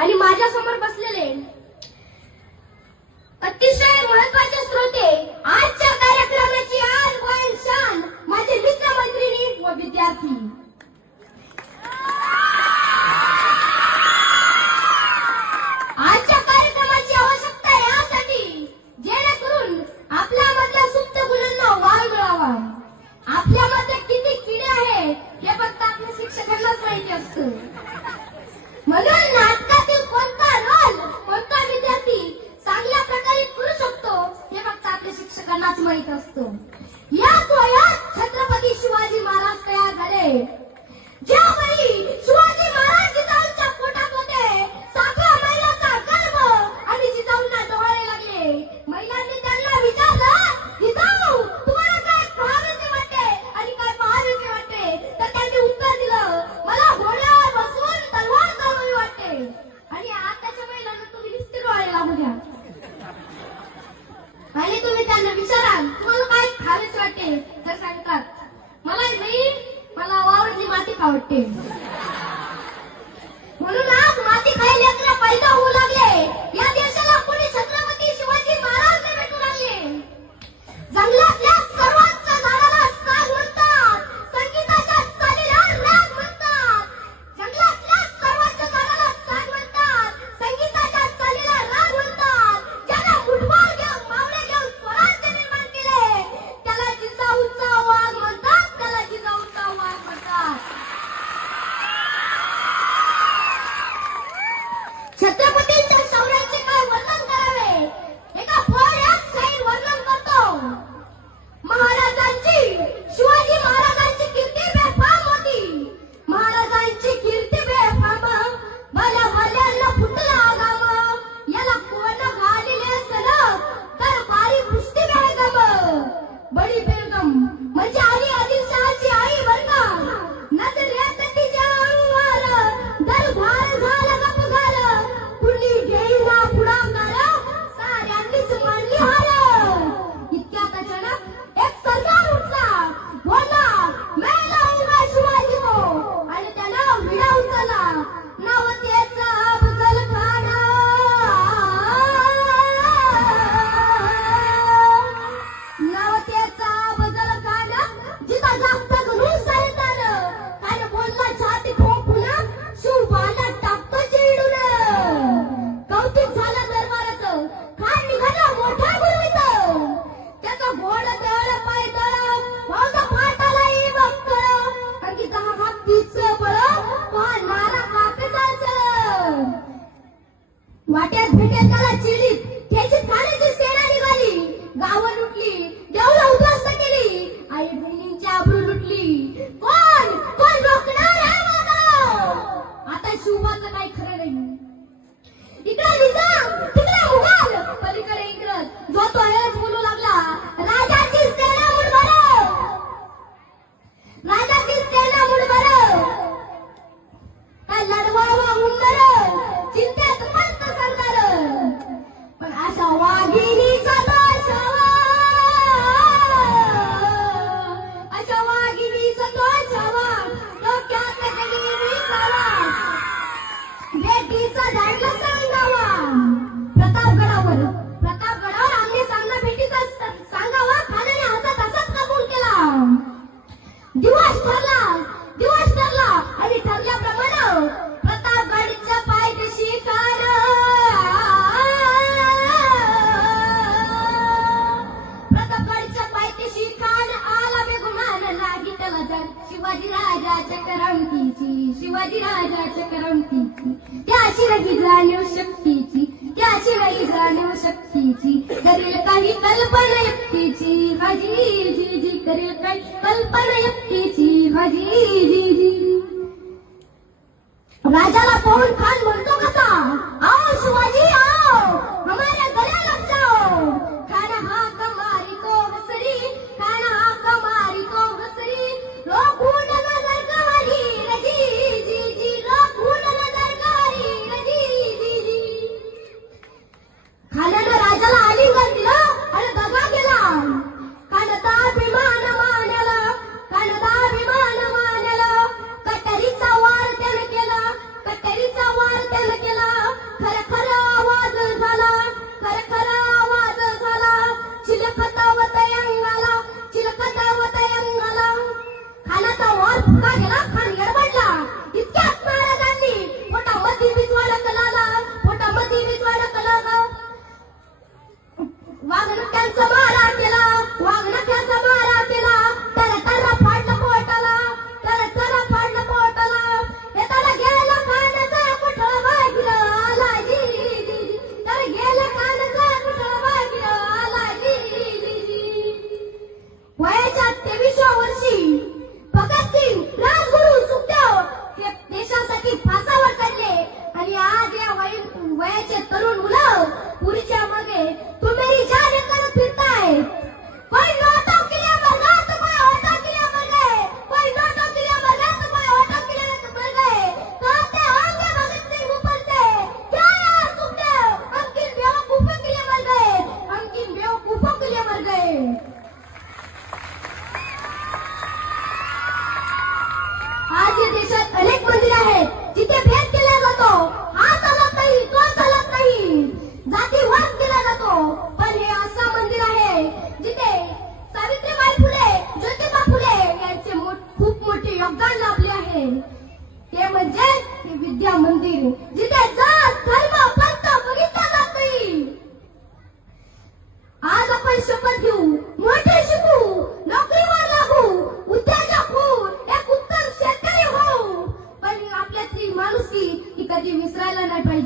आणि माझ्या समोर बसलेले अतिशय महत्त्वाचे श्रोते, आजच्या कार्यक्रमाची आन बान शान माझे मित्र मैत्रिणी व विद्यार्थी. आजच्या कार्यक्रमाची आवश्यकता यासाठी जेणेकरून आपल्यामधल्या सुप्त गुणांना वाव मिळावा. आपल्यामध्ये किती किडे आहेत हे फक्त आपल्या शिक्षकांनाच माहिती असतं. म्हणून नाटकातील कोणता रोल कोणता विद्यार्थी चांगल्या प्रकारे करू शकतो हे फक्त आपल्या शिक्षकांनाच माहित असतं. याच वयात छत्रपती शिवाजी महाराज तयार झाले. ज्यावेळी शिवाजी महाराज जिजाऊंच्या पोटात होते, 7व्या महिन्याचा गर्भ आणि जिजाऊंना डोळे लागले. महिलांनी त्यांना विचारलं, जिजाऊ तुम्हाला काय खावेसे वाटते आणि काय पाहावेसे वाटते? तर त्यांनी उत्तर दिलं, मला घोड्यावर बसून तलवार चालवावी वाटते. आणि आताच्या महिलांना तुम्ही नुसते डोळे लागू द्या आणि तुम्ही त्यांना विचाराल तुम्हाला काय खावेसे वाटते, तर सांगतात मला वावरची माती आवडते. म्हणून आज माती खायला लेकरं पैदा होऊ लागले. या देशाला कोणी छत्रपती शिवाजी महाराज भेटू लागले. जंगलातल्या सर्वांच्या झाडाला साग म्हणतात, संगीताच्या चालीला राग म्हणतात. जंगलातल्या सर्वांच्या झाडाला साग म्हणतात, संगीताच्या चालीला राग म्हणतात. ज्याला मुठभर घेऊन मावळे घेऊन स्वराज्य निर्माण केले त्याला जिजाऊचा वाघ म्हणतात, त्याला जिजाऊचा वाघ म्हणतात. छत्रपतींच्या शौर्याचे काय वर्णन करावे, एका पोळ्यात शाहीर वर्णन करतो. महाराजांची शिवाजी महाराजांची कीर्ती बेफाम होती. महाराजांची कीर्ती बेफाम, भल्या भल्यांना फुटला गाम. याला कोण घालिले सलग तर बारी पुष्टी बेगम. बडी बेगम म्हणजे आली आदिलशहाची आई वर्गा. नजरेत तिच्या अंगावर दरबार झाला गपगार. कुणी घेईना पुढाकार, साऱ्यांनीच मानली हार. इतक्यात अचानक एक सरदार उठला, बोलला, मैं लाऊंगा शिवाजी को. आणि त्यानं विडा उचलला. नवतेचा अफजल खान, नवतेचा अफजल खान जिथं जास्त घरून सैतान. काय बोलला छाती ठोकून, शिवबाला टाकतो चिडून. कौतुक झालं दरबाराचं, खान निघाला मोठा गुरवीत. त्याचा घोड तळ पाय तळ, माझा पाटालाही बघतळ. आणि दहा हातीचं बळ, पान मारा कापेचाचं. वाट्यात भेटेल त्याला चिडीत, त्याची खाण्याची सेना निघाली. गावं लुटली, देवला उद्ध्वस्त केली, आई बहिणींची आबरू लुटली. कोण कोण रोखणार आहे मला? आता शिवबाचं काही खरं नाही. इकडे निजाम, तिकडे मुघल, पलीकडे इंग्रज. जो तो हेच बोलू लागला, राजाची सेना मुठभर, राजाची सेना मुठभर. काय लढवावा हुंदर, चिंतेत मस्त सरदार. पण अशा वाघिणीचा दोषावा, अशा वाघिणीचा दोषावा, डोक्यात गेली विसावा. भेटीचा झाडला सांगावा. प्रतापगडावर आम्ही सामना भेटीचा सांगावा. खानाने हातात हातात कबूल केला. दिवस ठरला आणि ठरल्याप्रमाणे प्रतापगडच्या पायथ्याशी खान, प्रतापगडच्या पायथ्याशी खान आला बेगुमान. लागी त्याला जर शिवाजी राजाच्या करमतीची, शिवाजी राजाच्या करमतीची. त्याची नाही जाणीव शक्तीची, त्याची नाही जाणीव शक्तीची. करेल काही कल्पना एकटीची, हाजी जी जी. करेल काही कल्पना एकटीची, हाजी जी जी. राजाला पाहून खान म्हणतो कसा, आओ शिवाजी आओ, हमारे गले लग जाओ. खान हाक मारितो हसरी, खान हाक मारितो हसरी. रोखून नजर गवारी रजी जी जी, रोखून नजर गवारी रजी जी जी. खानानं राजाला आलिंगन दिलं आणि दगा केला. कानदा विमान मानला, कानदा विमान मानला. कटरीचा वार त्यानं केला, कटरीचा वार त्यानं केला. की फासावर चढले आणि आज या वयाचे तरुण मुलं पुरीच्या मागे तू मेरी जान करत फिरताय. कोई नोटों के लिए मर गया तो कोई ऑटो के लिए मर गए, कोई नोटों के लिए मर गया तो कोई ऑटो के लिए मर गए. कहते होंगे भगत सिंह ऊपर से, क्या यार तुमने हम किन बेवकूफों के लिए मर गए, हम किन बेवकूफों के लिए मर गए. आज या देशात अनेक मंदिर आहेत जिथे भेद केला जातो. हा चालत नाही, तो चालत नाही, जातीवाद केला जातो. पण हे असं मंदिर आहे जिथे सावित्रीबाई फुले, ज्योतिबा फुले यांचे खूप मोठे योगदान लाभले आहे. ते म्हणजे हे विद्या मंदिर जिथे जात धर्म पंथ बघितला जात नाही. आज आपण शपथ घेऊ, मोठे शिकू, नोकरीवर लागू, उद्योजक होऊ, एक उत्तर शेतकरी होऊ. पण आपल्यातली माणुसकी ही कधी विसरायला नाही पाहिजे.